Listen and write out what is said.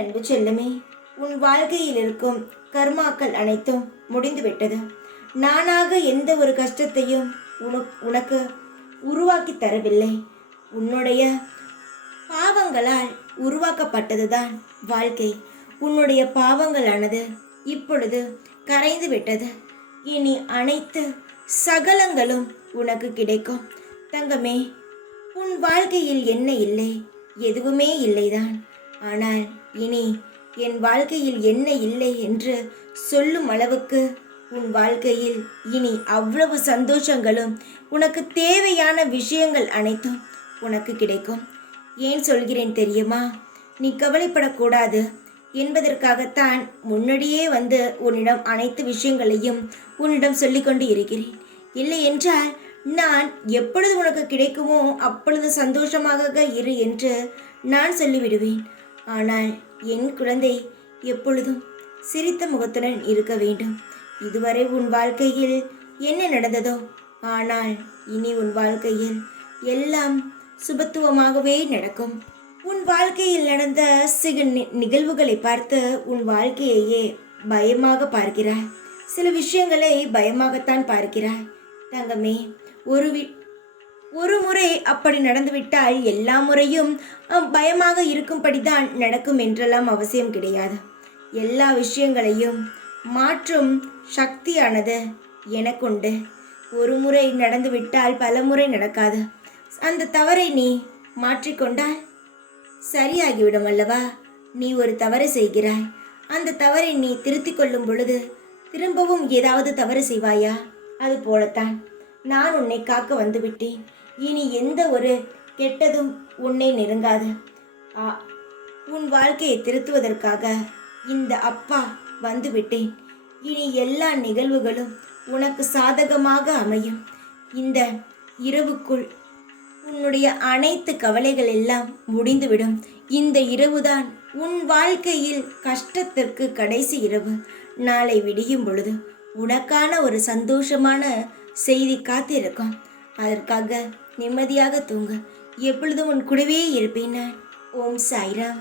அன்பு செல்லமே, உன் வாழ்க்கையில் இருக்கும் கர்மாக்கள் அனைத்தும் முடிந்துவிட்டது. நானாக எந்த ஒரு கஷ்டத்தையும் உனக்கு உருவாக்கி தரவில்லை. உன்னுடைய பாவங்களால் உருவாக்கப்பட்டதுதான் வாழ்க்கை. உன்னுடைய பாவங்களானது இப்பொழுது கரைந்து விட்டது. இனி அனைத்து சகலங்களும் உனக்கு கிடைக்கும். தங்கமே, உன் வாழ்க்கையில் என்ன இல்லை? எதுவுமே இல்லைதான். ஆனால் இனி என் வாழ்க்கையில் என்ன இல்லை என்று சொல்லும் அளவுக்கு உன் வாழ்க்கையில் இனி அவ்வளவு சந்தோஷங்களும் உனக்கு தேவையான விஷயங்கள் அனைத்தும் உனக்கு கிடைக்கும். ஏன் சொல்கிறேன் தெரியுமா? நீ கவலைப்படக்கூடாது என்பதற்காகத்தான் முன்னாடியே வந்து உன்னிடம் அனைத்து விஷயங்களையும் உன்னிடம் சொல்லிக்கொண்டு இருக்கிறேன். இல்லை என்றால் நான் எப்பொழுது உனக்கு கிடைக்குமோ அப்பொழுது சந்தோஷமாக இரு என்று நான் சொல்லிவிடுவேன். ஆனால் என் குழந்தை எப்பொழுதும் சிரித்த முகத்துடன் இருக்க வேண்டும். இதுவரை உன் வாழ்க்கையில் என்ன நடந்ததோ, ஆனால் இனி உன் வாழ்க்கையில் எல்லாம் சுபத்துவமாகவே நடக்கும். உன் வாழ்க்கையில் நடந்த சில நிகழ்வுகளை பார்த்து உன் வாழ்க்கையையே பயமாக பார்க்கிறாய். சில விஷயங்களை பயமாகத்தான் பார்க்கிறாய். தங்கமே, ஒரு முறை அப்படி நடந்துவிட்டால் எல்லா முறையும் பயமாக இருக்கும்படிதான் நடக்கும் என்றெல்லாம் அவசியம் கிடையாது. எல்லா விஷயங்களையும் மாற்றும் சக்தியானது எனக்குண்டு. ஒரு முறை நடந்துவிட்டால் பல முறை நடக்காது. அந்த தவறை நீ மாற்றிக்கொண்டால் சரியாகிவிடும் அல்லவா? நீ ஒரு தவறை செய்கிறாய். அந்த தவறை நீ திருத்திக் கொள்ளும் பொழுது திரும்பவும் ஏதாவது தவறு செய்வாயா? அது போலத்தான் நான் உன்னை காக்க வந்துவிட்டேன். இனி எந்த ஒரு கெட்டதும் உன்னை நெருங்காது. உன் வாழ்க்கையை திருத்துவதற்காக இந்த அப்பா வந்துவிட்டேன். இனி எல்லா நிகழ்வுகளும் உனக்கு சாதகமாக அமையும். இந்த இரவுக்குள் உன்னுடைய அனைத்து கவலைகள் எல்லாம் முடிந்துவிடும். இந்த இரவுதான் உன் வாழ்க்கையில் கஷ்டத்திற்கு கடைசி இரவு. நாளை விடியும் பொழுது உனக்கான ஒரு சந்தோஷமான செய்தி காத்திருக்கும். அதற்காக நிம்மதியாக தூங்க. எப்பொழுதும் உன் கூடவே இருப்பேன் நான். ஓம் சாய்ராம்.